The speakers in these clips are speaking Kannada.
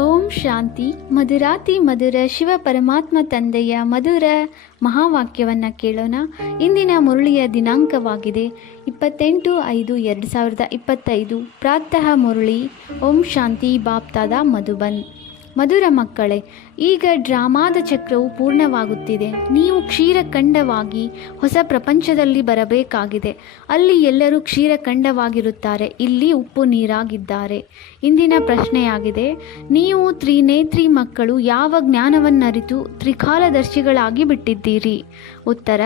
ಓಂ ಶಾಂತಿ. ಮಧುರಾತಿ ಮಧುರ ಶಿವ ಪರಮಾತ್ಮ ತಂದೆಯ ಮಧುರ ಮಹಾವಾಕ್ಯವನ್ನು ಕೇಳೋಣ. ಇಂದಿನ ಮುರಳಿಯ ದಿನಾಂಕವಾಗಿದೆ 28/5/2025. ಪ್ರಾತಃ ಮುರಳಿ. ಓಂ ಶಾಂತಿ. ಬಾಪ್ತಾದ ಮಧುಬನ್. ಮಧುರ ಮಕ್ಕಳೇ, ಈಗ ಡ್ರಾಮಾದ ಚಕ್ರವು ಪೂರ್ಣವಾಗುತ್ತಿದೆ. ನೀವು ಕ್ಷೀರಖಂಡವಾಗಿ ಹೊಸ ಪ್ರಪಂಚದಲ್ಲಿ ಬರಬೇಕಾಗಿದೆ. ಅಲ್ಲಿ ಎಲ್ಲರೂ ಕ್ಷೀರಖಂಡವಾಗಿರುತ್ತಾರೆ, ಇಲ್ಲಿ ಉಪ್ಪು ನೀರಾಗಿದ್ದಾರೆ. ಇಂದಿನ ಪ್ರಶ್ನೆಯಾಗಿದೆ, ನೀವು ತ್ರಿನೇತ್ರಿ ಮಕ್ಕಳು ಯಾವ ಜ್ಞಾನವನ್ನರಿತು ತ್ರಿಕಾಲದರ್ಶಿಗಳಾಗಿ ಬಿಟ್ಟಿದ್ದೀರಿ? ಉತ್ತರ: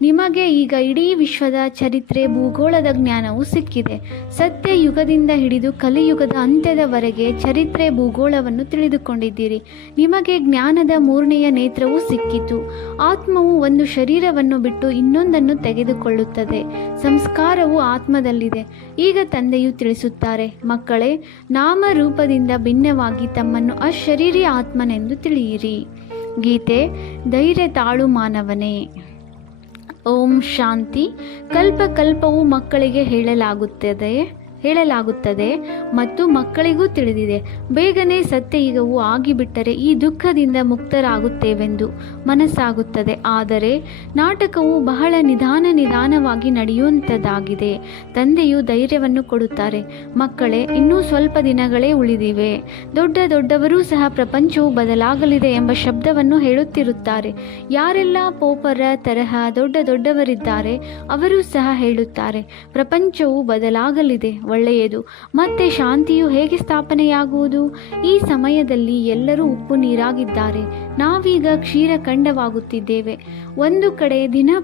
ನಿಮಗೆ ಈಗ ಇಡೀ ವಿಶ್ವದ ಚರಿತ್ರೆ, ಭೂಗೋಳದ ಜ್ಞಾನವು ಸಿಕ್ಕಿದೆ. ಸತ್ಯ ಯುಗದಿಂದ ಹಿಡಿದು ಕಲಿಯುಗದ ಅಂತ್ಯದವರೆಗೆ ಚರಿತ್ರೆ, ಭೂಗೋಳವನ್ನು ತಿಳಿದುಕೊಂಡಿದ್ದೀರಿ. ನಿಮಗೆ ಜ್ಞಾನದ ಮೂರನೆಯ ನೇತ್ರವೂ ಸಿಕ್ಕಿತು. ಆತ್ಮವು ಒಂದು ಶರೀರವನ್ನು ಬಿಟ್ಟು ಇನ್ನೊಂದನ್ನು ತೆಗೆದುಕೊಳ್ಳುತ್ತದೆ. ಸಂಸ್ಕಾರವು ಆತ್ಮದಲ್ಲಿದೆ. ಈಗ ತಂದೆಯು ತಿಳಿಸುತ್ತಾರೆ, ಮಕ್ಕಳೇ, ನಾಮರೂಪದಿಂದ ಭಿನ್ನವಾಗಿ ತಮ್ಮನ್ನು ಅಶರೀರಿ ಆತ್ಮನೆಂದು ತಿಳಿಯಿರಿ. ಗೀತೆ. ಧೈರ್ಯ ತಾಳು ಮಾನವನೇ. ಓಂ ಶಾಂತಿ. ಕಲ್ಪಕಲ್ಪವು ಮಕ್ಕಳಿಗೆ ಹೇಳಲಾಗುತ್ತದೆ ಮತ್ತು ಮಕ್ಕಳಿಗೂ ತಿಳಿದಿದೆ. ಬೇಗನೆ ಸತ್ಯಯುಗವು ಆಗಿಬಿಟ್ಟರೆ ಈ ದುಃಖದಿಂದ ಮುಕ್ತರಾಗುತ್ತೇವೆಂದು ಮನಸ್ಸಾಗುತ್ತದೆ. ಆದರೆ ನಾಟಕವು ಬಹಳ ನಿಧಾನವಾಗಿ ನಡೆಯುವಂಥದ್ದಾಗಿದೆ. ತಂದೆಯು ಧೈರ್ಯವನ್ನು ಕೊಡುತ್ತಾರೆ, ಮಕ್ಕಳೇ, ಇನ್ನೂ ಸ್ವಲ್ಪ ದಿನಗಳೇ ಉಳಿದಿವೆ. ದೊಡ್ಡವರೂ ಸಹ ಪ್ರಪಂಚವು ಬದಲಾಗಲಿದೆ ಎಂಬ ಶಬ್ದವನ್ನು ಹೇಳುತ್ತಿರುತ್ತಾರೆ. ಯಾರೆಲ್ಲ ಪೋಪರ ತರಹ ದೊಡ್ಡವರಿದ್ದಾರೆ ಅವರೂ ಸಹ ಹೇಳುತ್ತಾರೆ, ಪ್ರಪಂಚವು ಬದಲಾಗಲಿದೆ, ಒಳ್ಳೆಯದು. ಮತ್ತೆ ಶಾಂತಿಯು ಹೇಗೆ ಸ್ಥಾಪನೆಯಾಗುವುದು? ಈ ಸಮಯದಲ್ಲಿ ಎಲ್ಲರೂ ಉಪ್ಪು ನೀರಾಗಿದ್ದಾರೆ. ನಾವೀಗ ಕ್ಷೀರಖಂಡವಾಗುತ್ತಿದ್ದೇವೆ. ಒಂದು ಕಡೆ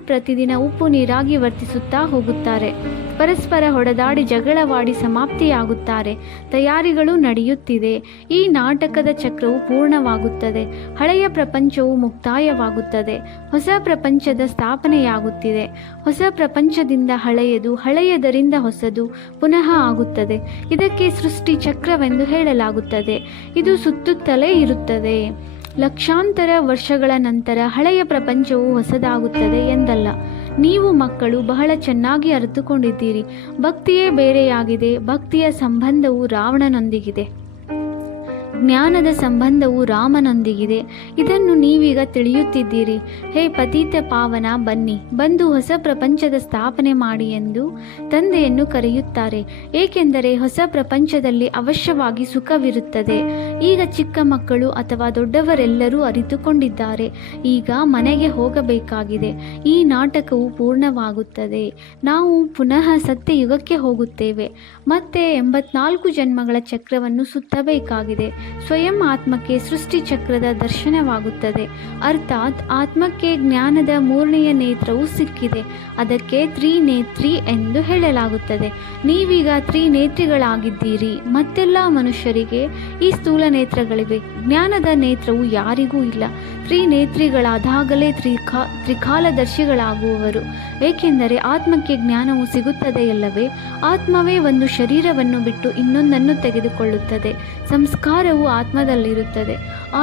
ಪ್ರತಿದಿನ ಉಪ್ಪು ನೀರಾಗಿ ವರ್ತಿಸುತ್ತಾ ಹೋಗುತ್ತಾರೆ. ಪರಸ್ಪರ ಹೊಡೆದಾಡಿ ಜಗಳವಾಡಿ ಸಮಾಪ್ತಿಯಾಗುತ್ತಾರೆ. ತಯಾರಿಗಳು ನಡೆಯುತ್ತಿದೆ. ಈ ನಾಟಕದ ಚಕ್ರವು ಪೂರ್ಣವಾಗುತ್ತದೆ. ಹಳೆಯ ಪ್ರಪಂಚವು ಮುಕ್ತಾಯವಾಗುತ್ತದೆ. ಹೊಸ ಪ್ರಪಂಚದ ಸ್ಥಾಪನೆಯಾಗುತ್ತಿದೆ. ಹೊಸ ಪ್ರಪಂಚದಿಂದ ಹಳೆಯದು, ಹಳೆಯದರಿಂದ ಹೊಸದು ಪುನಃ ಆಗುತ್ತದೆ. ಇದಕ್ಕೆ ಸೃಷ್ಟಿ ಚಕ್ರವೆಂದು ಹೇಳಲಾಗುತ್ತದೆ. ಇದು ಸುತ್ತುತ್ತಲೇ ಇರುತ್ತದೆ. ಲಕ್ಷಾಂತರ ವರ್ಷಗಳ ನಂತರ ಹಳೆಯ ಪ್ರಪಂಚವು ಹೊಸದಾಗುತ್ತದೆ ಎಂದಲ್ಲ. ನೀವು ಮಕ್ಕಳು ಬಹಳ ಚೆನ್ನಾಗಿ ಅರಿತುಕೊಂಡಿದ್ದೀರಿ. ಭಕ್ತಿಯೇ ಬೇರೆಯಾಗಿದೆ. ಭಕ್ತಿಯ ಸಂಬಂಧವು ರಾವಣನೊಂದಿಗಿದೆ, ಜ್ಞಾನದ ಸಂಬಂಧವು ರಾಮನೊಂದಿಗಿದೆ. ಇದನ್ನು ನೀವೀಗ ತಿಳಿಯುತ್ತಿದ್ದೀರಿ. ಹೇ ಪತಿತ ಪಾವನ, ಬನ್ನಿ, ಬಂದು ಹೊಸ ಪ್ರಪಂಚದ ಸ್ಥಾಪನೆ ಮಾಡಿ ಎಂದು ತಂದೆಯನ್ನು ಕರೆಯುತ್ತಾರೆ. ಏಕೆಂದರೆ ಹೊಸ ಪ್ರಪಂಚದಲ್ಲಿ ಅವಶ್ಯವಾಗಿ ಸುಖವಿರುತ್ತದೆ. ಈಗ ಚಿಕ್ಕ ಮಕ್ಕಳು ಅಥವಾ ದೊಡ್ಡವರೆಲ್ಲರೂ ಅರಿತುಕೊಂಡಿದ್ದಾರೆ. ಈಗ ಮನೆಗೆ ಹೋಗಬೇಕಾಗಿದೆ. ಈ ನಾಟಕವು ಪೂರ್ಣವಾಗುತ್ತದೆ. ನಾವು ಪುನಃ ಸತ್ಯಯುಗಕ್ಕೆ ಹೋಗುತ್ತೇವೆ. ಮತ್ತೆ 84 ಜನ್ಮಗಳ ಚಕ್ರವನ್ನು ಸುತ್ತಬೇಕಾಗಿದೆ. ಸ್ವಯಂ ಆತ್ಮಕ್ಕೆ ಸೃಷ್ಟಿ ಚಕ್ರದ ದರ್ಶನವಾಗುತ್ತದೆ. ಅರ್ಥಾತ್ ಆತ್ಮಕ್ಕೆ ಜ್ಞಾನದ ಮೂರನೆಯ ನೇತ್ರವು ಸಿಕ್ಕಿದೆ. ಅದಕ್ಕೆ ತ್ರಿನೇತ್ರಿ ಎಂದು ಹೇಳಲಾಗುತ್ತದೆ. ನೀವೀಗ ತ್ರಿನೇತ್ರಿಗಳಾಗಿದ್ದೀರಿ. ಮತ್ತೆಲ್ಲ ಮನುಷ್ಯರಿಗೆ ಈ ಸ್ಥೂಲ ನೇತ್ರಗಳಿವೆ. ಜ್ಞಾನದ ನೇತ್ರವು ಯಾರಿಗೂ ಇಲ್ಲ. ತ್ರಿನೇತ್ರಿಗಳಾದಾಗಲೇ ತ್ರಿಕಾಲದರ್ಶಿಗಳಾಗುವವರು. ಏಕೆಂದರೆ ಆತ್ಮಕ್ಕೆ ಜ್ಞಾನವು ಸಿಗುತ್ತದೆಯಲ್ಲವೇ? ಆತ್ಮವೇ ಒಂದು ಶರೀರವನ್ನು ಬಿಟ್ಟು ಇನ್ನೊಂದನ್ನು ತೆಗೆದುಕೊಳ್ಳುತ್ತದೆ. ಸಂಸ್ಕಾರವು ಆತ್ಮದಲ್ಲಿರುತ್ತದೆ.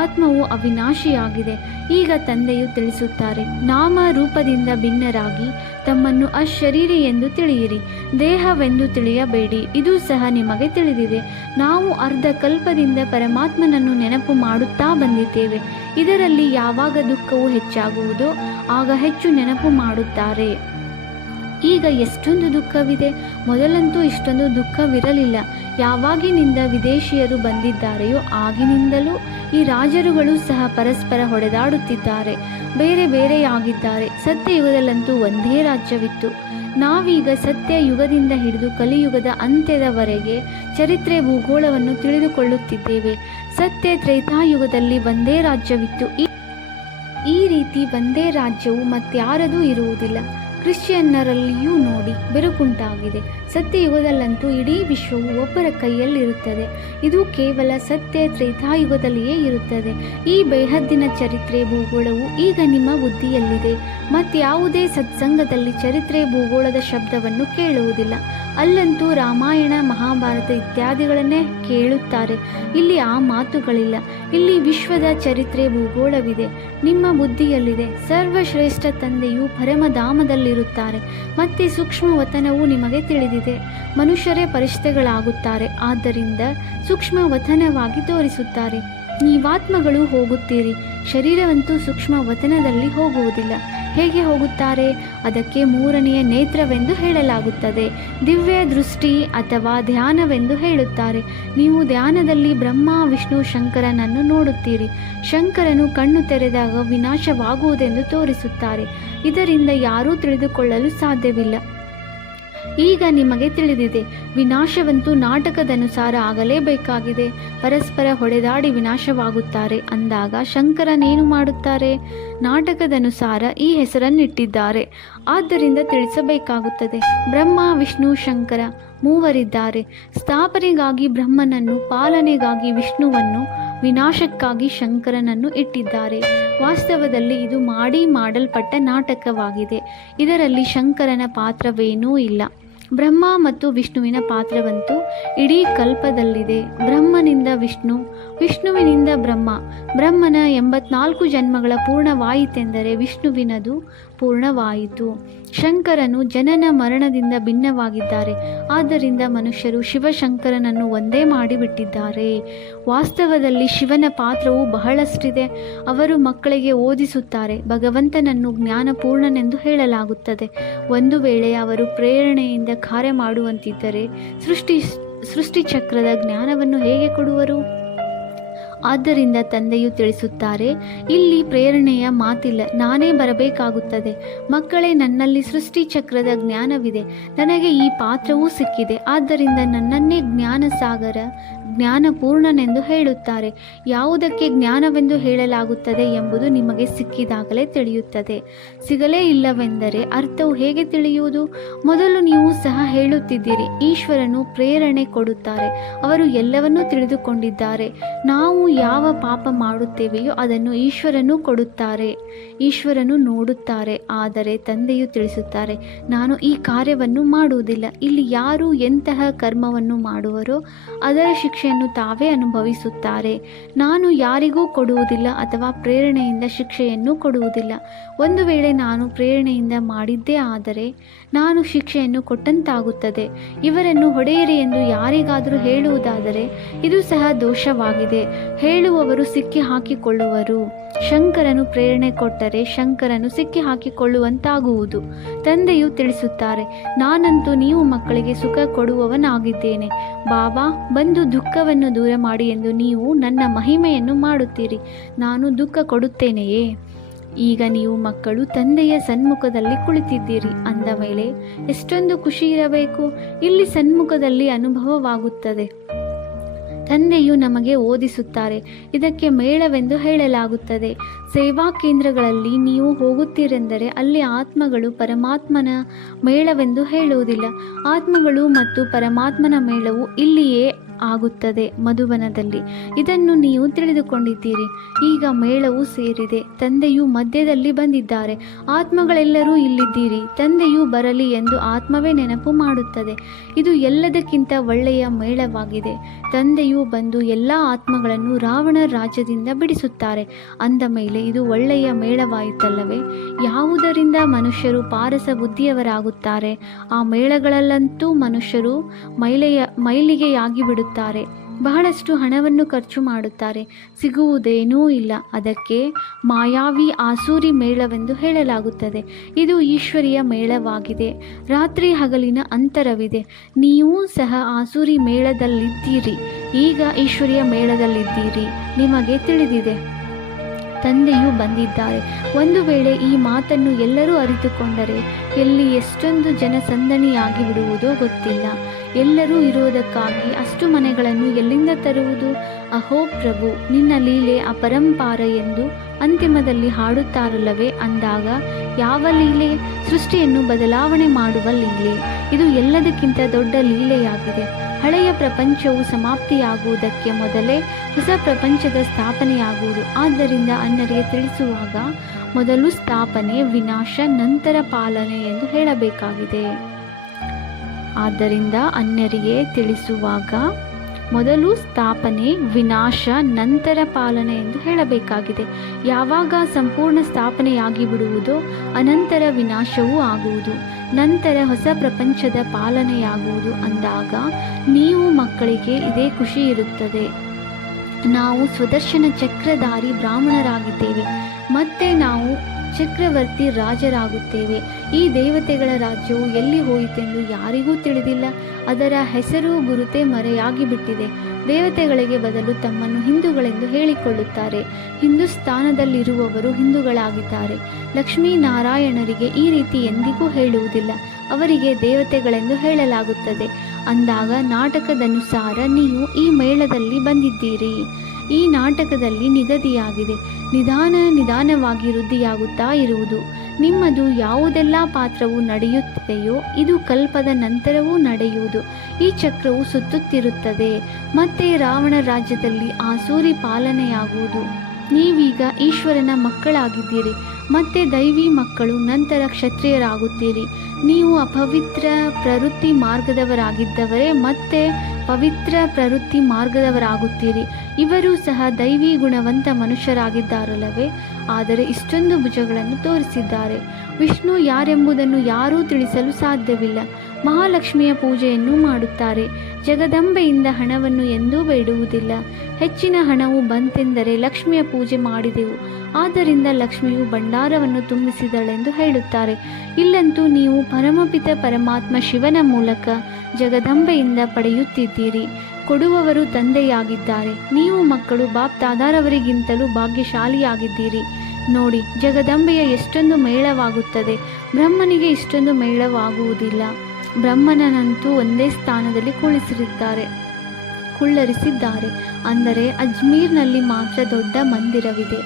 ಆತ್ಮವು ಅವಿನಾಶಿಯಾಗಿದೆ. ಈಗ ತಂದೆಯು ತಿಳಿಸುತ್ತಾರೆ, ನಾಮ ರೂಪದಿಂದ ಭಿನ್ನರಾಗಿ ತಮ್ಮನ್ನು ಅಶರೀರಿ ಎಂದು ತಿಳಿಯಿರಿ. ದೇಹವೆಂದು ತಿಳಿಯಬೇಡಿ. ಇದು ಸಹ ನಿಮಗೆ ತಿಳಿದಿದೆ. ನಾವು ಅರ್ಧ ಕಲ್ಪದಿಂದ ಪರಮಾತ್ಮನನ್ನು ನೆನಪು ಮಾಡುತ್ತಾ ಬಂದಿದ್ದೇವೆ. ಇದರಲ್ಲಿ ಯಾವಾಗ ದುಃಖವು ಹೆಚ್ಚಾಗುವುದೋ ಆಗ ಹೆಚ್ಚು ನೆನಪು ಮಾಡುತ್ತಾರೆ. ಈಗ ಎಷ್ಟೊಂದು ದುಃಖವಿದೆ. ಮೊದಲಂತೂ ಇಷ್ಟೊಂದು ದುಃಖವಿರಲಿಲ್ಲ. ಯಾವಾಗಿನಿಂದ ವಿದೇಶಿಯರು ಬಂದಿದ್ದಾರೆಯೋ ಆಗಿನಿಂದಲೂ ಈ ರಾಜರುಗಳು ಸಹ ಪರಸ್ಪರ ಹೊಡೆದಾಡುತ್ತಿದ್ದಾರೆ, ಬೇರೆ ಬೇರೆಯಾಗಿದ್ದಾರೆ. ಸತ್ಯಯುಗದಲ್ಲಂತೂ ಒಂದೇ ರಾಜ್ಯವಿತ್ತು. ನಾವೀಗ ಸತ್ಯ ಯುಗದಿಂದ ಹಿಡಿದು ಕಲಿಯುಗದ ಅಂತ್ಯದವರೆಗೆ ಚರಿತ್ರೆ, ಭೂಗೋಳವನ್ನು ತಿಳಿದುಕೊಳ್ಳುತ್ತಿದ್ದೇವೆ. ಸತ್ಯ ತ್ರೇತಾಯುಗದಲ್ಲಿ ಒಂದೇ ರಾಜ್ಯವಿತ್ತು. ಈ ರೀತಿ ಒಂದೇ ರಾಜ್ಯವು ಮತ್ಯಾರದೂ ಇರುವುದಿಲ್ಲ. ಕ್ರಿಶ್ಚಿಯನ್ನರಲ್ಲಿಯೂ ನೋಡಿ ಬೆರುಕುಂಟಾಗಿದೆ. ಸತ್ಯಯುಗದಲ್ಲಂತೂ ಇಡೀ ವಿಶ್ವವು ಒಬ್ಬರ ಕೈಯಲ್ಲಿರುತ್ತದೆ. ಇದು ಕೇವಲ ಸತ್ಯ ತ್ರೇತಾಯುಗದಲ್ಲಿಯೇ ಇರುತ್ತದೆ. ಈ ಬೇಹದ್ದಿನ ಚರಿತ್ರೆ, ಭೂಗೋಳವು ಈಗ ನಿಮ್ಮ ಬುದ್ಧಿಯಲ್ಲಿದೆ. ಮತ್ಯಾವುದೇ ಸತ್ಸಂಗದಲ್ಲಿ ಚರಿತ್ರೆ, ಭೂಗೋಳದ ಶಬ್ದವನ್ನು ಕೇಳುವುದಿಲ್ಲ. ಅಲ್ಲಂತೂ ರಾಮಾಯಣ, ಮಹಾಭಾರತ ಇತ್ಯಾದಿಗಳನ್ನೇ ಕೇಳುತ್ತಾರೆ. ಇಲ್ಲಿ ಆ ಮಾತುಗಳಿಲ್ಲ. ಇಲ್ಲಿ ವಿಶ್ವದ ಚರಿತ್ರೆ, ಭೂಗೋಳವಿದೆ. ನಿಮ್ಮ ಬುದ್ಧಿಯಲ್ಲಿದೆ. ಸರ್ವಶ್ರೇಷ್ಠ ತಂದೆಯು ಪರಮಧಾಮದಲ್ಲಿರುತ್ತಾರೆ. ಮತ್ತೆ ಸೂಕ್ಷ್ಮ ವತನವು ನಿಮಗೆ ತಿಳಿದಿದೆ. ತಿಳಿದಿದೆ. ಮನುಷ್ಯರೇ ಪರಿಷ್ಠೆಗಳಾಗುತ್ತಾರೆ, ಆದ್ದರಿಂದ ಸೂಕ್ಷ್ಮ ವತನವಾಗಿ ತೋರಿಸುತ್ತಾರೆ. ನೀವಾತ್ಮಗಳು ಹೋಗುತ್ತೀರಿ, ಶರೀರವಂತೂ ಸೂಕ್ಷ್ಮ ವತನದಲ್ಲಿ ಹೋಗುವುದಿಲ್ಲ. ಹೇಗೆ ಹೋಗುತ್ತಾರೆ? ಅದಕ್ಕೆ ಮೂರನೆಯ ನೇತ್ರವೆಂದು ಹೇಳಲಾಗುತ್ತದೆ. ದಿವ್ಯ ದೃಷ್ಟಿ ಅಥವಾ ಧ್ಯಾನವೆಂದು ಹೇಳುತ್ತಾರೆ. ನೀವು ಧ್ಯಾನದಲ್ಲಿ ಬ್ರಹ್ಮ, ವಿಷ್ಣು, ಶಂಕರನನ್ನು ನೋಡುತ್ತೀರಿ. ಶಂಕರನು ಕಣ್ಣು ತೆರೆದಾಗ ವಿನಾಶವಾಗುವುದೆಂದು ತೋರಿಸುತ್ತಾರೆ. ಇದರಿಂದ ಯಾರೂ ತಿಳಿದುಕೊಳ್ಳಲು ಸಾಧ್ಯವಿಲ್ಲ. ಈಗ ನಿಮಗೆ ತಿಳಿದಿದೆ, ವಿನಾಶವಂತೂ ನಾಟಕದನುಸಾರ ಆಗಲೇಬೇಕಾಗಿದೆ. ಪರಸ್ಪರ ಹೊಡೆದಾಡಿ ವಿನಾಶವಾಗುತ್ತಾರೆ ಅಂದಾಗ ಶಂಕರನೇನು ಮಾಡುತ್ತಾರೆ? ನಾಟಕದನುಸಾರ ಈ ಹೆಸರನ್ನಿಟ್ಟಿದ್ದಾರೆ, ಆದ್ದರಿಂದ ತಿಳಿಸಬೇಕಾಗುತ್ತದೆ. ಬ್ರಹ್ಮ, ವಿಷ್ಣು, ಶಂಕರ ಮೂವರಿದ್ದಾರೆ. ಸ್ಥಾಪನೆಗಾಗಿ ಬ್ರಹ್ಮನನ್ನು, ಪಾಲನೆಗಾಗಿ ವಿಷ್ಣುವನ್ನು, ವಿನಾಶಕ್ಕಾಗಿ ಶಂಕರನನ್ನು ಇಟ್ಟಿದ್ದಾರೆ. ವಾಸ್ತವದಲ್ಲಿ ಇದು ಮಾಡಲ್ಪಟ್ಟ ನಾಟಕವಾಗಿದೆ. ಇದರಲ್ಲಿ ಶಂಕರನ ಪಾತ್ರವೇನೂ ಇಲ್ಲ. ಬ್ರಹ್ಮ ಮತ್ತು ವಿಷ್ಣುವಿನ ಪಾತ್ರವಂತೂ ಇಡೀ ಕಲ್ಪದಲ್ಲಿದೆ. ಬ್ರಹ್ಮನಿಂದ ವಿಷ್ಣು, ವಿಷ್ಣುವಿನಿಂದ ಬ್ರಹ್ಮ. ಬ್ರಹ್ಮನ 84 ಜನ್ಮಗಳ ಪೂರ್ಣವಾಯಿತೆಂದರೆ ವಿಷ್ಣುವಿನದು ಪೂರ್ಣವಾಯಿತು. ಶಂಕರನು ಜನನ ಮರಣದಿಂದ ಭಿನ್ನವಾಗಿದ್ದಾರೆ. ಆದ್ದರಿಂದ ಮನುಷ್ಯರು ಶಿವಶಂಕರನನ್ನು ಒಂದೇ ಮಾಡಿಬಿಟ್ಟಿದ್ದಾರೆ. ವಾಸ್ತವದಲ್ಲಿ ಶಿವನ ಪಾತ್ರವು ಬಹಳಷ್ಟಿದೆ. ಅವರು ಮಕ್ಕಳಿಗೆ ಓದಿಸುತ್ತಾರೆ. ಭಗವಂತನನ್ನು ಜ್ಞಾನಪೂರ್ಣನೆಂದು ಹೇಳಲಾಗುತ್ತದೆ. ಒಂದು ವೇಳೆ ಅವರು ಪ್ರೇರಣೆಯಿಂದ ಕಾರ್ಯ ಮಾಡುವಂತಿದ್ದರೆ ಸೃಷ್ಟಿ ಚಕ್ರದ ಜ್ಞಾನವನ್ನು ಹೇಗೆ ಕೊಡುವರು? ಆದ್ದರಿಂದ ತಂದೆಯು ತಿಳಿಸುತ್ತಾರೆ, ಇಲ್ಲಿ ಪ್ರೇರಣೆಯ ಮಾತಿಲ್ಲ, ನಾನೇ ಬರಬೇಕಾಗುತ್ತದೆ. ಮಕ್ಕಳೇ, ನನ್ನಲ್ಲಿ ಸೃಷ್ಟಿ ಚಕ್ರದ ಜ್ಞಾನವಿದೆ. ನನಗೆ ಈ ಪಾತ್ರವೂ ಸಿಕ್ಕಿದೆ. ಆದ್ದರಿಂದ ನನ್ನನ್ನೇ ಜ್ಞಾನಸಾಗರ, ಜ್ಞಾನಪೂರ್ಣನೆಂದು ಹೇಳುತ್ತಾರೆ. ಯಾವುದಕ್ಕೆ ಜ್ಞಾನವೆಂದು ಹೇಳಲಾಗುತ್ತದೆ ಎಂಬುದು ನಿಮಗೆ ಸಿಕ್ಕಿದಾಗಲೇ ತಿಳಿಯುತ್ತದೆ. ಸಿಗಲೇ ಇಲ್ಲವೆಂದರೆ ಅರ್ಥವು ಹೇಗೆ ತಿಳಿಯುವುದು? ಮೊದಲು ನೀವು ಸಹ ಹೇಳುತ್ತಿದ್ದೀರಿ, ಈಶ್ವರನು ಪ್ರೇರಣೆ ಕೊಡುತ್ತಾರೆ. ಅವರು ಎಲ್ಲವನ್ನೂ ತಿಳಿದುಕೊಂಡಿದ್ದಾರೆ. ನಾವು ಯಾವ ಪಾಪ ಮಾಡುತ್ತೇವೆಯೋ ಅದನ್ನು ಈಶ್ವರನು ಕೊಡುತ್ತಾರೆ, ಈಶ್ವರನು ನೋಡುತ್ತಾರೆ. ಆದರೆ ತಂದೆಯು ತಿಳಿಸುತ್ತಾರೆ, ನಾನು ಈ ಕಾರ್ಯವನ್ನು ಮಾಡುವುದಿಲ್ಲ. ಇಲ್ಲಿ ಯಾರು ಎಂತಹ ಕರ್ಮವನ್ನು ಮಾಡುವರೋ ಅದರ ಶಿಕ್ಷೆಯನ್ನು ತಾವೇ ಅನುಭವಿಸುತ್ತಾರೆ. ನಾನು ಯಾರಿಗೂ ಕೊಡುವುದಿಲ್ಲ ಅಥವಾ ಪ್ರೇರಣೆಯಿಂದ ಶಿಕ್ಷೆಯನ್ನು ಕೊಡುವುದಿಲ್ಲ. ಒಂದು ವೇಳೆ ನಾನು ಪ್ರೇರಣೆಯಿಂದ ಮಾಡಿದ್ದೇ ಆದರೆ ನಾನು ಶಿಕ್ಷೆಯನ್ನು ಕೊಟ್ಟಂತಾಗುತ್ತದೆ. ಇವರನ್ನು ಹೊಡೆಯಿರಿ ಎಂದು ಯಾರಿಗಾದರೂ ಹೇಳುವುದಾದರೆ ಇದು ಸಹ ದೋಷವಾಗಿದೆ. ಹೇಳುವವರು ಸಿಕ್ಕಿ ಹಾಕಿಕೊಳ್ಳುವರು. ಶಂಕರನು ಪ್ರೇರಣೆ ಕೊಟ್ಟರೆ ಶಂಕರನು ಸಿಕ್ಕಿ ಹಾಕಿಕೊಳ್ಳುವಂತಾಗುವುದು. ತಂದೆಯು ತಿಳಿಸುತ್ತಾರೆ, ನಾನಂತೂ ನೀವು ಮಕ್ಕಳಿಗೆ ಸುಖ ಕೊಡುವವನಾಗಿದ್ದೇನೆ. ಬಾಬಾ, ಬಂದು ದುಃಖವನ್ನು ದೂರ ಮಾಡಿ ಎಂದು ನೀವು ನನ್ನ ಮಹಿಮೆಯನ್ನು ಮಾಡುತ್ತೀರಿ. ನಾನು ದುಃಖ ಕೊಡುತ್ತೇನೆಯೇ? ಈಗ ನೀವು ಮಕ್ಕಳು ತಂದೆಯ ಸನ್ಮುಖದಲ್ಲಿ ಕುಳಿತಿದ್ದೀರಿ ಅಂದ ಮೇಲೆ ಎಷ್ಟೊಂದು ಖುಷಿ ಇರಬೇಕು. ಇಲ್ಲಿ ಸನ್ಮುಖದಲ್ಲಿ ಅನುಭವವಾಗುತ್ತದೆ. ತಂದೆಯು ನಮಗೆ ಓದಿಸುತ್ತಾರೆ. ಇದಕ್ಕೆ ಮೇಳವೆಂದು ಹೇಳಲಾಗುತ್ತದೆ. ಸೇವಾ ಕೇಂದ್ರಗಳಲ್ಲಿ ನೀವು ಹೋಗುತ್ತೀರೆಂದರೆ ಅಲ್ಲಿ ಆತ್ಮಗಳು ಪರಮಾತ್ಮನ ಮೇಳವೆಂದು ಹೇಳುವುದಿಲ್ಲ. ಆತ್ಮಗಳು ಮತ್ತು ಪರಮಾತ್ಮನ ಮೇಳವು ಇಲ್ಲಿಯೇ ಆಗುತ್ತದೆ, ಮಧುವನದಲ್ಲಿ. ಇದನ್ನು ನೀವು ತಿಳಿದುಕೊಂಡಿದ್ದೀರಿ. ಈಗ ಮೇಳವು ಸೇರಿದೆ. ತಂದೆಯು ಮಧ್ಯದಲ್ಲಿ ಬಂದಿದ್ದಾರೆ. ಆತ್ಮಗಳೆಲ್ಲರೂ ಇಲ್ಲಿದ್ದೀರಿ. ತಂದೆಯು ಬರಲಿ ಎಂದು ಆತ್ಮವೇ ನೆನಪು ಮಾಡುತ್ತದೆ. ಇದು ಎಲ್ಲದಕ್ಕಿಂತ ಒಳ್ಳೆಯ ಮೇಳವಾಗಿದೆ. ತಂದೆಯು ಬಂದು ಎಲ್ಲ ಆತ್ಮಗಳನ್ನು ರಾವಣ ರಾಜ್ಯದಿಂದ ಬಿಡಿಸುತ್ತಾರೆ. ಅಂದ ಮೇಲೆ ಇದು ಒಳ್ಳೆಯ ಮೇಳವಾಯಿತಲ್ಲವೇ? ಯಾವುದರಿಂದ ಮನುಷ್ಯರು ಪಾರಸ ಬುದ್ಧಿಯವರಾಗುತ್ತಾರೆ? ಆ ಮೇಳಗಳಲ್ಲಂತೂ ಮನುಷ್ಯರು ಮೈಲಿಗೆಯಾಗಿ ಬಿಡುತ್ತಾರೆ. ಬಹಳಷ್ಟು ಹಣವನ್ನು ಖರ್ಚು ಮಾಡುತ್ತಾರೆ, ಸಿಗುವುದೇನೂ ಇಲ್ಲ. ಅದಕ್ಕೆ ಮಾಯಾವಿ ಆಸೂರಿ ಮೇಳವೆಂದು ಹೇಳಲಾಗುತ್ತದೆ. ಇದು ಈಶ್ವರಿಯ ಮೇಳವಾಗಿದೆ. ರಾತ್ರಿ ಹಗಲಿನ ಅಂತರವಿದೆ. ನೀವು ಸಹ ಆಸೂರಿ ಮೇಳದಲ್ಲಿದ್ದೀರಿ, ಈಗ ಈಶ್ವರಿಯ ಮೇಳದಲ್ಲಿದ್ದೀರಿ. ನಿಮಗೆ ತಿಳಿದಿದೆ, ತಂದೆಯು ಬಂದಿದ್ದಾರೆ. ಒಂದು ವೇಳೆ ಈ ಮಾತನ್ನು ಎಲ್ಲರೂ ಅರಿತುಕೊಂಡರೆ ಎಲ್ಲಿ ಎಷ್ಟೊಂದು ಜನಸಂದಣಿಯಾಗಿ ಬಿಡುವುದೋ ಗೊತ್ತಿಲ್ಲ. ಎಲ್ಲರೂ ಇರುವುದಕ್ಕಾಗಿ ಅಷ್ಟು ಮನೆಗಳನ್ನು ಎಲ್ಲಿಂದ ತರುವುದು? ಅಹೋ ಪ್ರಭು, ನಿನ್ನ ಲೀಲೆ ಅಪರಂಪಾರ ಎಂದು ಅಂತಿಮದಲ್ಲಿ ಹಾಡುತ್ತಾರಲ್ಲವೇ? ಅಂದಾಗ ಯಾವ ಲೀಲೆ? ಸೃಷ್ಟಿಯನ್ನು ಬದಲಾವಣೆ ಮಾಡುವ ಲೀಲೆ. ಇದು ಎಲ್ಲದಕ್ಕಿಂತ ದೊಡ್ಡ ಲೀಲೆಯಾಗಿದೆ. ಹಳೆಯ ಪ್ರಪಂಚವು ಸಮಾಪ್ತಿಯಾಗುವುದಕ್ಕೆ ಮೊದಲೇ ಹೊಸ ಪ್ರಪಂಚದ ಸ್ಥಾಪನೆಯಾಗುವುದು. ಆದ್ದರಿಂದ ಅನ್ಯರಿಗೆ ತಿಳಿಸುವಾಗ ಮೊದಲು ಸ್ಥಾಪನೆ, ವಿನಾಶ, ನಂತರ ಪಾಲನೆ ಎಂದು ಹೇಳಬೇಕಾಗಿದೆ. ಆದ್ದರಿಂದ ಅನ್ಯರಿಗೆ ತಿಳಿಸುವಾಗ ಮೊದಲು ಸ್ಥಾಪನೆ, ವಿನಾಶ, ನಂತರ ಪಾಲನೆ ಎಂದು ಹೇಳಬೇಕಾಗಿದೆ. ಯಾವಾಗ ಸಂಪೂರ್ಣ ಸ್ಥಾಪನೆಯಾಗಿ ಬಿಡುವುದೋ ಅನಂತರ ವಿನಾಶವೂ ಆಗುವುದು, ನಂತರ ಹೊಸ ಪ್ರಪಂಚದ ಪಾಲನೆಯಾಗುವುದು. ಅಂದಾಗ ನೀವು ಮಕ್ಕಳಿಗೆ ಇದೇ ಖುಷಿ ಇರುತ್ತದೆ. ನಾವು ಸ್ವದರ್ಶನ ಚಕ್ರಧಾರಿ ಬ್ರಾಹ್ಮಣರಾಗಿದ್ದೇವೆ, ಮತ್ತೆ ನಾವು ಚಕ್ರವರ್ತಿ ರಾಜರಾಗುತ್ತೇವೆ. ಈ ದೇವತೆಗಳ ರಾಜ್ಯವು ಎಲ್ಲಿ ಹೋಯಿತೆಂದು ಯಾರಿಗೂ ತಿಳಿದಿಲ್ಲ. ಅದರ ಹೆಸರು ಗುರುತೇ ಮರೆಯಾಗಿ ಬಿಟ್ಟಿದೆ. ದೇವತೆಗಳಿಗೆ ಬದಲು ತಮ್ಮನ್ನು ಹಿಂದೂಗಳೆಂದು ಹೇಳಿಕೊಳ್ಳುತ್ತಾರೆ. ಹಿಂದೂಸ್ಥಾನದಲ್ಲಿರುವವರು ಹಿಂದೂಗಳಾಗಿದ್ದಾರೆ. ಲಕ್ಷ್ಮೀನಾರಾಯಣರಿಗೆ ಈ ರೀತಿ ಎಂದಿಗೂ ಹೇಳುವುದಿಲ್ಲ. ಅವರಿಗೆ ದೇವತೆಗಳೆಂದು ಹೇಳಲಾಗುತ್ತದೆ. ಅಂದಾಗ ನಾಟಕದನುಸಾರ ನೀವು ಈ ಮೇಳದಲ್ಲಿ ಬಂದಿದ್ದೀರಿ. ಈ ನಾಟಕದಲ್ಲಿ ನಿಗದಿಯಾಗಿದೆ. ನಿಧಾನವಾಗಿ ವೃದ್ಧಿಯಾಗುತ್ತಾ ಇರುವುದು. ನಿಮ್ಮದು ಯಾವುದೆಲ್ಲ ಪಾತ್ರವು ನಡೆಯುತ್ತಿದೆಯೋ ಇದು ಕಲ್ಪದ ನಂತರವೂ ನಡೆಯುವುದು. ಈ ಚಕ್ರವು ಸುತ್ತುತ್ತಿರುತ್ತದೆ. ಮತ್ತೆ ರಾವಣ ರಾಜ್ಯದಲ್ಲಿ ಆಸೂರಿ ಪಾಲನೆಯಾಗುವುದು. ನೀವೀಗ ಈಶ್ವರನ ಮಕ್ಕಳಾಗಿದ್ದೀರಿ, ಮತ್ತೆ ದೈವಿ ಮಕ್ಕಳು, ನಂತರ ಕ್ಷತ್ರಿಯರಾಗುತ್ತೀರಿ. ನೀವು ಅಪವಿತ್ರ ಪ್ರವೃತ್ತಿ ಮಾರ್ಗದವರಾಗಿದ್ದವರೇ ಮತ್ತೆ ಪವಿತ್ರ ಪ್ರವೃತ್ತಿ ಮಾರ್ಗದವರಾಗುತ್ತೀರಿ. ಇವರೂ ಸಹ ದೈವಿ ಗುಣವಂತ ಮನುಷ್ಯರಾಗಿದ್ದಾರಲ್ಲವೇ? ಆದರೆ ಇಷ್ಟೊಂದು ಭುಜಗಳನ್ನು ತೋರಿಸಿದ್ದಾರೆ. ವಿಷ್ಣು ಯಾರೆಂಬುದನ್ನು ಯಾರೂ ತಿಳಿಸಲು ಸಾಧ್ಯವಿಲ್ಲ. ಮಹಾಲಕ್ಷ್ಮಿಯ ಪೂಜೆಯನ್ನು ಮಾಡುತ್ತಾರೆ. ಜಗದಂಬೆಯಿಂದ ಹಣವನ್ನು ಎಂದೂ ಬೇಡುವುದಿಲ್ಲ. ಹೆಚ್ಚಿನ ಹಣವು ಬಂತೆಂದರೆ ಲಕ್ಷ್ಮಿಯ ಪೂಜೆ ಮಾಡಿದೆವು, ಆದ್ದರಿಂದ ಲಕ್ಷ್ಮಿಯು ಭಂಡಾರವನ್ನು ತುಂಬಿಸಿದಳೆಂದು ಹೇಳುತ್ತಾರೆ. ಇಲ್ಲಂತೂ ನೀವು ಪರಮಪಿತ ಪರಮಾತ್ಮ ಶಿವನ ಮೂಲಕ ಜಗದಂಬೆಯಿಂದ ಪಡೆಯುತ್ತಿದ್ದೀರಿ. ಕೊಡುವವರು ತಂದೆಯಾಗಿದ್ದಾರೆ. ನೀವು ಮಕ್ಕಳು ಬಾಪ್ದಾದಾರವರಿಗಿಂತಲೂ ಭಾಗ್ಯಶಾಲಿಯಾಗಿದ್ದೀರಿ. ನೋಡಿ, ಜಗದಂಬೆಯ ಎಷ್ಟೊಂದು ಮೇಳವಾಗುತ್ತದೆ. ಬ್ರಹ್ಮನಿಗೆ ಇಷ್ಟೊಂದು ಮೇಳವಾಗುವುದಿಲ್ಲ. ಬ್ರಹ್ಮನನ್ನಂತೂ ಒಂದೇ ಸ್ಥಾನದಲ್ಲಿ ಕುಳ್ಳರಿಸಿದ್ದಾರೆ. ಅಂದರೆ ಅಜ್ಮೀರ್ನಲ್ಲಿ ಮಾತ್ರ ದೊಡ್ಡ ಮಂದಿರವಿದೆ.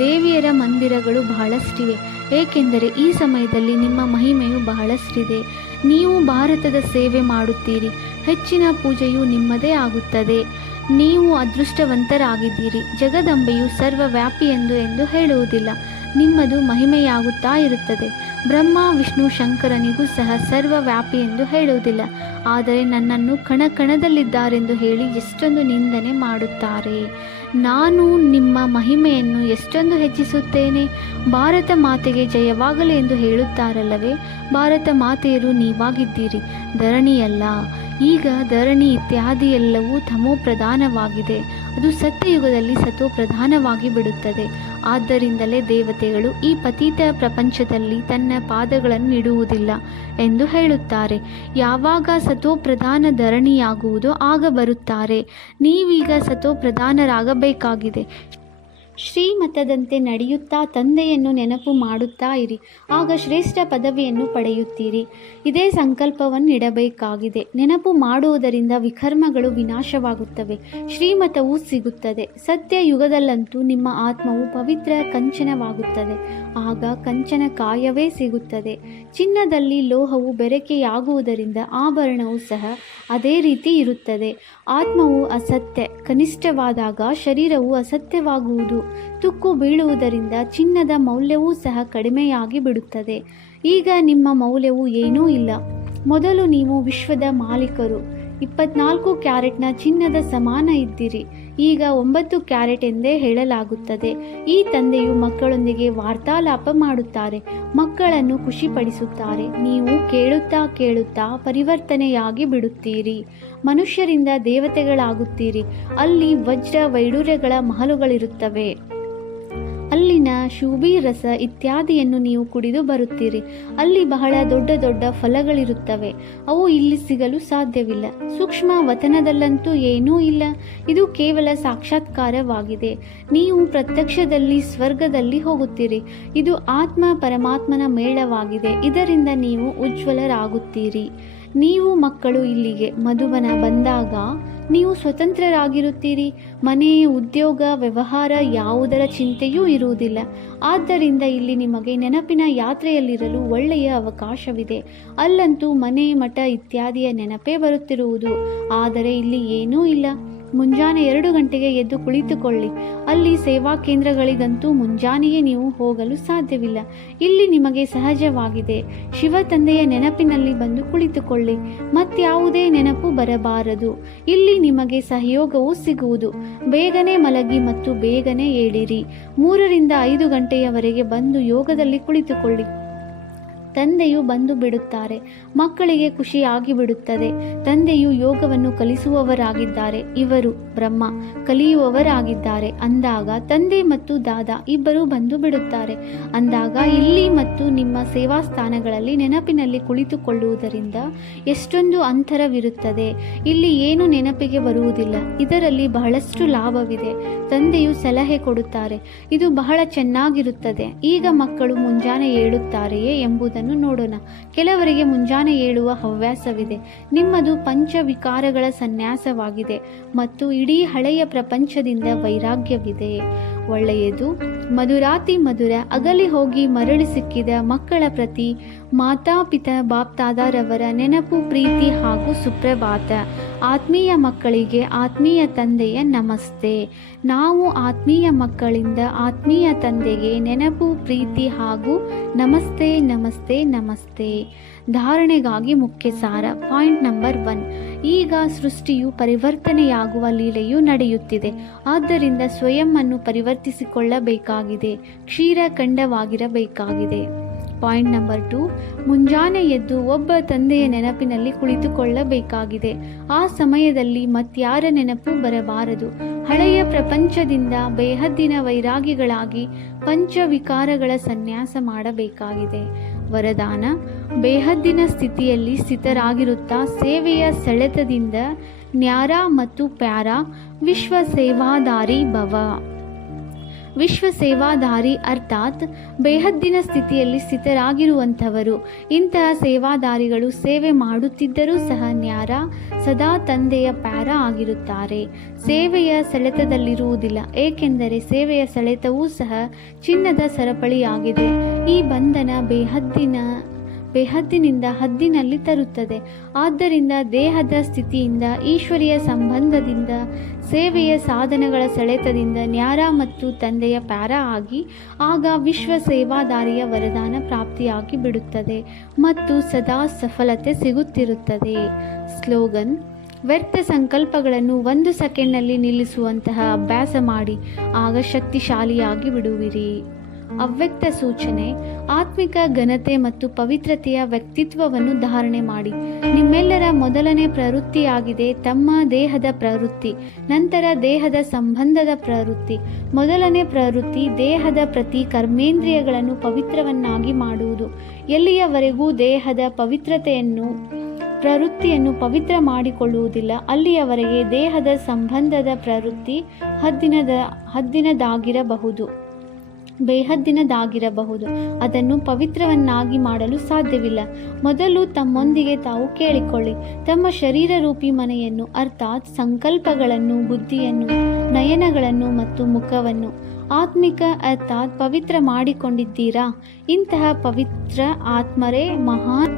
ದೇವಿಯರ ಮಂದಿರಗಳು ಬಹಳಷ್ಟಿವೆ, ಏಕೆಂದರೆ ಈ ಸಮಯದಲ್ಲಿ ನಿಮ್ಮ ಮಹಿಮೆಯು ಬಹಳಷ್ಟಿದೆ. ನೀವು ಭಾರತದ ಸೇವೆ ಮಾಡುತ್ತೀರಿ. ಹೆಚ್ಚಿನ ಪೂಜೆಯು ನಿಮ್ಮದೇ ಆಗುತ್ತದೆ. ನೀವು ಅದೃಷ್ಟವಂತರಾಗಿದ್ದೀರಿ. ಜಗದಂಬೆಯು ಸರ್ವವ್ಯಾಪಿ ಎಂದು ಹೇಳುವುದಿಲ್ಲ. ನಿಮ್ಮದು ಮಹಿಮೆಯಾಗುತ್ತಾ ಇರುತ್ತದೆ. ಬ್ರಹ್ಮ, ವಿಷ್ಣು, ಶಂಕರನಿಗೂ ಸಹ ಸರ್ವವ್ಯಾಪಿ ಎಂದು ಹೇಳುವುದಿಲ್ಲ. ಆದರೆ ನನ್ನನ್ನು ಕಣಕಣದಲ್ಲಿದ್ದಾರೆಂದು ಹೇಳಿ ಎಷ್ಟೊಂದು ನಿಂದನೆ ಮಾಡುತ್ತಾರೆ. ನಾನು ನಿಮ್ಮ ಮಹಿಮೆಯನ್ನು ಎಷ್ಟೊಂದು ಹೆಚ್ಚಿಸುತ್ತೇನೆ. ಭಾರತ ಮಾತೆಗೆ ಜಯವಾಗಲಿ ಎಂದು ಹೇಳುತ್ತಾರಲ್ಲವೇ? ಭಾರತ ಮಾತೆಯರು ನೀವಾಗಿದ್ದೀರಿ, ಧರಣಿಯಲ್ಲ. ಈಗ ಧರಣಿ ಇತ್ಯಾದಿ ಎಲ್ಲವೂ ತಮೋ ಪ್ರಧಾನವಾಗಿದೆ. ಅದು ಸತ್ಯಯುಗದಲ್ಲಿ ಸತೋ ಪ್ರಧಾನವಾಗಿ ಬಿಡುತ್ತದೆ. ಆದ್ದರಿಂದಲೇ ದೇವತೆಗಳು ಈ ಪತೀತ ಪ್ರಪಂಚದಲ್ಲಿ ತನ್ನ ಪಾದಗಳನ್ನು ಇಡುವುದಿಲ್ಲ ಎಂದು ಹೇಳುತ್ತಾರೆ. ಯಾವಾಗ ಸತೋ ಪ್ರಧಾನ ಧರಣಿಯಾಗುವುದೋ ಆಗ ಬರುತ್ತಾರೆ. ನೀವೀಗ ಸತೋ ಪ್ರಧಾನರಾಗಬೇಕಾಗಿದೆ. ಶ್ರೀಮತದಂತೆ ನಡೆಯುತ್ತಾ ತಂದೆಯನ್ನು ನೆನಪು ಮಾಡುತ್ತಾ ಇರಿ. ಆಗ ಶ್ರೇಷ್ಠ ಪದವಿಯನ್ನು ಪಡೆಯುತ್ತೀರಿ. ಇದೇ ಸಂಕಲ್ಪವನ್ನು ಇಡಬೇಕಾಗಿದೆ. ನೆನಪು ಮಾಡುವುದರಿಂದ ವಿಕರ್ಮಗಳು ವಿನಾಶವಾಗುತ್ತವೆ, ಶ್ರೀಮತವೂ ಸಿಗುತ್ತದೆ. ಸತ್ಯ ಯುಗದಲ್ಲಂತೂ ನಿಮ್ಮ ಆತ್ಮವು ಪವಿತ್ರ ಕಂಚನವಾಗುತ್ತದೆ. ಆಗ ಕಂಚನ ಕಾಯವೇ ಸಿಗುತ್ತದೆ. ಚಿನ್ನದಲ್ಲಿ ಲೋಹವು ಬೆರಕೆಯಾಗುವುದರಿಂದ ಆಭರಣವು ಸಹ ಅದೇ ರೀತಿ ಇರುತ್ತದೆ. ಆತ್ಮವು ಅಸತ್ಯ ಕನಿಷ್ಠವಾದಾಗ ಶರೀರವು ಅಸತ್ಯವಾಗುವುದು. ತುಕ್ಕು ಬೀಳುವುದರಿಂದ ಚಿನ್ನದ ಮೌಲ್ಯವೂ ಸಹ ಕಡಿಮೆಯಾಗಿ ಬಿಡುತ್ತದೆ. ಈಗ ನಿಮ್ಮ ಮೌಲ್ಯವು ಏನೂ ಇಲ್ಲ. ಮೊದಲು ನೀವು ವಿಶ್ವದ ಮಾಲೀಕರು. 24 ಕ್ಯಾರೆಟ್ನ ಚಿನ್ನದ ಸಮಾನ ಇದ್ದಿರಿ. ಈಗ 9 ಕ್ಯಾರೆಟ್ ಎಂದೇ ಹೇಳಲಾಗುತ್ತದೆ. ಈ ತಂದೆಯು ಮಕ್ಕಳೊಂದಿಗೆ ವಾರ್ತಾಲಾಪ ಮಾಡುತ್ತಾರೆ, ಮಕ್ಕಳನ್ನು ಖುಷಿಪಡಿಸುತ್ತಾರೆ. ನೀವು ಕೇಳುತ್ತಾ ಕೇಳುತ್ತಾ ಪರಿವರ್ತನೆಯಾಗಿ ಬಿಡುತ್ತೀರಿ. ಮನುಷ್ಯರಿಂದ ದೇವತೆಗಳಾಗುತ್ತೀರಿ. ಅಲ್ಲಿ ವಜ್ರ ವೈಡೂರ್ಯಗಳ ಮಹಲುಗಳಿರುತ್ತವೆ. ಅಲ್ಲಿನ ಶೂಬಿ ರಸ ಇತ್ಯಾದಿಯನ್ನು ನೀವು ಕುಡಿದು ಬರುತ್ತೀರಿ. ಅಲ್ಲಿ ಬಹಳ ದೊಡ್ಡ ದೊಡ್ಡ ಫಲಗಳಿರುತ್ತವೆ. ಅವು ಇಲ್ಲಿ ಸಿಗಲು ಸಾಧ್ಯವಿಲ್ಲ. ಸೂಕ್ಷ್ಮ ವತನದಲ್ಲಂತೂ ಏನೂ ಇಲ್ಲ. ಇದು ಕೇವಲ ಸಾಕ್ಷಾತ್ಕಾರವಾಗಿದೆ. ನೀವು ಪ್ರತ್ಯಕ್ಷದಲ್ಲಿ ಸ್ವರ್ಗದಲ್ಲಿ ಹೋಗುತ್ತೀರಿ. ಇದು ಆತ್ಮ ಪರಮಾತ್ಮನ ಮೇಳವಾಗಿದೆ. ಇದರಿಂದ ನೀವು ಉಜ್ವಲರಾಗುತ್ತೀರಿ. ನೀವು ಮಕ್ಕಳು ಇಲ್ಲಿಗೆ ಮಧುಬನ ಬಂದಾಗ ನೀವು ಸ್ವತಂತ್ರರಾಗಿರುತ್ತೀರಿ. ಮನೆ, ಉದ್ಯೋಗ, ವ್ಯವಹಾರ ಯಾವುದರ ಚಿಂತೆಯೂ ಇರುವುದಿಲ್ಲ. ಆದ್ದರಿಂದ ಇಲ್ಲಿ ನಿಮಗೆ ನೆನಪಿನ ಯಾತ್ರೆಯಲ್ಲಿರಲು ಒಳ್ಳೆಯ ಅವಕಾಶವಿದೆ. ಅಲ್ಲಂತೂ ಮನೆ, ಮಠ ಇತ್ಯಾದಿಯ ನೆನಪೇ ಬರುತ್ತಿರುವುದು. ಆದರೆ ಇಲ್ಲಿ ಏನೂ ಇಲ್ಲ. ಮುಂಜಾನೆ 2 ಗಂಟೆಗೆ ಎದ್ದು ಕುಳಿತುಕೊಳ್ಳಿ. ಅಲ್ಲಿ ಸೇವಾ ಕೇಂದ್ರಗಳಿಗಂತೂ ಮುಂಜಾನೆಯೇ ನೀವು ಹೋಗಲು ಸಾಧ್ಯವಿಲ್ಲ. ಇಲ್ಲಿ ನಿಮಗೆ ಸಹಜವಾಗಿದೆ. ಶಿವ ತಂದೆಯ ನೆನಪಿನಲ್ಲಿ ಬಂದು ಕುಳಿತುಕೊಳ್ಳಿ. ಮತ್ಯಾವುದೇ ನೆನಪು ಬರಬಾರದು. ಇಲ್ಲಿ ನಿಮಗೆ ಸಹಯೋಗವೂ ಸಿಗುವುದು. ಬೇಗನೆ ಮಲಗಿ ಮತ್ತು ಬೇಗನೆ ಏಳಿರಿ. 3 ರಿಂದ 5 ಗಂಟೆಯವರೆಗೆ ಬಂದು ಯೋಗದಲ್ಲಿ ಕುಳಿತುಕೊಳ್ಳಿ. ತಂದೆಯು ಬಂದು ಬಿಡುತ್ತಾರೆ. ಮಕ್ಕಳಿಗೆ ಖುಷಿಯಾಗಿ ಬಿಡುತ್ತದೆ. ತಂದೆಯು ಯೋಗವನ್ನು ಕಲಿಸುವವರಾಗಿದ್ದಾರೆ. ಇವರು ಬ್ರಹ್ಮ ಕಲಿಯುವವರಾಗಿದ್ದಾರೆ ಅಂದಾಗ ತಂದೆ ಮತ್ತು ದಾದಾ ಇಬ್ಬರೂ ಬಂದು ಬಿಡುತ್ತಾರೆ. ಅಂದಾಗ ಇಲ್ಲಿ ಮತ್ತು ನಿಮ್ಮ ಸೇವಾ ಸ್ಥಾನಗಳಲ್ಲಿ ನೆನಪಿನಲ್ಲಿ ಕುಳಿತುಕೊಳ್ಳುವುದರಿಂದ ಎಷ್ಟೊಂದು ಅಂತರವಿರುತ್ತದೆ. ಇಲ್ಲಿ ಏನು ನೆನಪಿಗೆ ಬರುವುದಿಲ್ಲ. ಇದರಲ್ಲಿ ಬಹಳಷ್ಟು ಲಾಭವಿದೆ. ತಂದೆಯು ಸಲಹೆ ಕೊಡುತ್ತಾರೆ. ಇದು ಬಹಳ ಚೆನ್ನಾಗಿರುತ್ತದೆ. ಈಗ ಮಕ್ಕಳು ಮುಂಜಾನೆ ಏಳುತ್ತಾರೆಯೇ ಎಂಬುದನ್ನು ನೋಡೋಣ. ಕೆಲವರಿಗೆ ಮುಂಜಾನೆ ಏಳುವ ಹವ್ಯಾಸವಿದೆ. ನಿಮ್ಮದು ಪಂಚವಿಕಾರಗಳ ಸನ್ಯಾಸವಾಗಿದೆ ಮತ್ತು ಇಡೀ ಹಳೆಯ ಪ್ರಪಂಚದಿಂದ ವೈರಾಗ್ಯವಿದೆ. ಒಳ್ಳೆಯದು. ಮಧುರಾತಿ ಮಧುರ ಅಗಲಿ ಹೋಗಿ ಮರಳಿ ಸಿಕ್ಕಿದ ಮಕ್ಕಳ ಪ್ರತಿ ಮಾತಾಪಿತ ಬಾಪ್ತಾದರವರ ನೆನಪು, ಪ್ರೀತಿ ಹಾಗೂ ಸುಪ್ರಭಾತ. ಆತ್ಮೀಯ ಮಕ್ಕಳಿಗೆ ಆತ್ಮೀಯ ತಂದೆಯ ನಮಸ್ತೆ. ನಾವು ಆತ್ಮೀಯ ಮಕ್ಕಳಿಂದ ಆತ್ಮೀಯ ತಂದೆಗೆ ನೆನಪು, ಪ್ರೀತಿ ಹಾಗೂ ನಮಸ್ತೆ ನಮಸ್ತೆ ನಮಸ್ತೆ. ಧಾರಣೆಗಾಗಿ ಮುಖ್ಯ ಸಾರ. Point number 1. ಈಗ ಸೃಷ್ಟಿಯು ಪರಿವರ್ತನೆಯಾಗುವ ಲೀಲೆಯು ನಡೆಯುತ್ತಿದೆ. ಆದ್ದರಿಂದ ಸ್ವಯಂ ಅನ್ನು ಪರಿವರ್ತಿಸಿಕೊಳ್ಳಬೇಕಾಗಿದೆ. ಕ್ಷೀರಖಂಡವಾಗಿರಬೇಕಾಗಿದೆ. Point number 2. ಮುಂಜಾನೆ ಎದ್ದು ಒಬ್ಬ ತಂದೆಯ ನೆನಪಿನಲ್ಲಿ ಕುಳಿತುಕೊಳ್ಳಬೇಕಾಗಿದೆ. ಆ ಸಮಯದಲ್ಲಿ ಮತ್ಯಾರ ನೆನಪು ಬರಬಾರದು. ಹಳೆಯ ಪ್ರಪಂಚದಿಂದ ಬೇಹದ್ದಿನ ವೈರಾಗಿಗಳಾಗಿ ಪಂಚವಿಕಾರಗಳ ಸನ್ಯಾಸ ಮಾಡಬೇಕಾಗಿದೆ. ವರದಾನ: ಬೇಹದ್ದಿನ ಸ್ಥಿತಿಯಲ್ಲಿ ಸ್ಥಿತರಾಗಿರುತ್ತಾ ಸೇವೆಯ ಸೆಳೆತದಿಂದ ನ್ಯಾರ ಮತ್ತು ಪ್ಯಾರ ವಿಶ್ವ ಸೇವಾದಾರಿ ಭವ. ವಿಶ್ವ ಸೇವಾದಾರಿ ಅರ್ಥಾತ್ ಬೇಹದ್ದಿನ ಸ್ಥಿತಿಯಲ್ಲಿ ಸ್ಥಿತರಾಗಿರುವಂಥವರು. ಇಂತಹ ಸೇವಾದಾರಿಗಳು ಸೇವೆ ಮಾಡುತ್ತಿದ್ದರೂ ಸಹ ನ್ಯಾರ ಸದಾ ತಂದೆಯ ಪ್ಯಾರ ಆಗಿರುತ್ತಾರೆ. ಸೇವೆಯ ಸೆಳೆತದಲ್ಲಿರುವುದಿಲ್ಲ. ಏಕೆಂದರೆ ಸೇವೆಯ ಸೆಳೆತವೂ ಸಹ ಚಿನ್ನದ ಸರಪಳಿಯಾಗಿದೆ. ಈ ಬಂಧನ ಬೇಹದ್ದಿನಿಂದ ಹದ್ದಿನಲ್ಲಿ ತರುತ್ತದೆ. ಆದ್ದರಿಂದ ದೇಹದ ಸ್ಥಿತಿಯಿಂದ, ಈಶ್ವರಿಯ ಸಂಬಂಧದಿಂದ, ಸೇವೆಯ ಸಾಧನಗಳ ಸೆಳೆತದಿಂದ ನ್ಯಾರ ಮತ್ತು ತಂದೆಯ ಪ್ಯಾರ ಆಗಿ ಆಗ ವಿಶ್ವ ಸೇವಾದಾರಿಯ ವರದಾನ ಪ್ರಾಪ್ತಿಯಾಗಿ ಬಿಡುತ್ತದೆ ಮತ್ತು ಸದಾ ಸಫಲತೆ ಸಿಗುತ್ತಿರುತ್ತದೆ. ಸ್ಲೋಗನ್: ವ್ಯರ್ಥ ಸಂಕಲ್ಪಗಳನ್ನು 1 ಸೆಕೆಂಡ್ನಲ್ಲಿ ನಿಲ್ಲಿಸುವಂತಹ ಅಭ್ಯಾಸ ಮಾಡಿ. ಆಗ ಶಕ್ತಿಶಾಲಿಯಾಗಿ ಬಿಡುವಿರಿ. ಅವ್ಯಕ್ತ ಸೂಚನೆ: ಆತ್ಮಿಕ ಘನತೆ ಮತ್ತು ಪವಿತ್ರತೆಯ ವ್ಯಕ್ತಿತ್ವವನ್ನು ಧಾರಣೆ ಮಾಡಿ. ನಿಮ್ಮೆಲ್ಲರ ಮೊದಲನೇ ಪ್ರವೃತ್ತಿಯಾಗಿದೆ ತಮ್ಮ ದೇಹದ ಪ್ರವೃತ್ತಿ, ನಂತರ ದೇಹದ ಸಂಬಂಧದ ಪ್ರವೃತ್ತಿ. ಮೊದಲನೇ ಪ್ರವೃತ್ತಿ ದೇಹದ ಪ್ರತಿ ಕರ್ಮೇಂದ್ರಿಯಗಳನ್ನು ಪವಿತ್ರವನ್ನಾಗಿ ಮಾಡುವುದು. ಎಲ್ಲಿಯವರೆಗೂ ದೇಹದ ಪ್ರವೃತ್ತಿಯನ್ನು ಪವಿತ್ರ ಮಾಡಿಕೊಳ್ಳುವುದಿಲ್ಲ, ಅಲ್ಲಿಯವರೆಗೆ ದೇಹದ ಸಂಬಂಧದ ಪ್ರವೃತ್ತಿ ಬೇಹದ್ದಿನದಾಗಿರಬಹುದು. ಅದನ್ನು ಪವಿತ್ರವನ್ನಾಗಿ ಮಾಡಲು ಸಾಧ್ಯವಿಲ್ಲ. ಮೊದಲು ತಮ್ಮೊಂದಿಗೆ ತಾವು ಕೇಳಿಕೊಳ್ಳಿ. ತಮ್ಮ ಶರೀರ ರೂಪಿ ಮನೆಯನ್ನು ಅರ್ಥಾತ್ ಸಂಕಲ್ಪಗಳನ್ನು, ಬುದ್ಧಿಯನ್ನು, ನಯನಗಳನ್ನು ಮತ್ತು ಮುಖವನ್ನು ಆತ್ಮಿಕ ಅರ್ಥಾತ್ ಪವಿತ್ರ ಮಾಡಿಕೊಂಡಿದ್ದೀರಾ? ಇಂತಹ ಪವಿತ್ರ ಆತ್ಮರೇ ಮಹಾನ್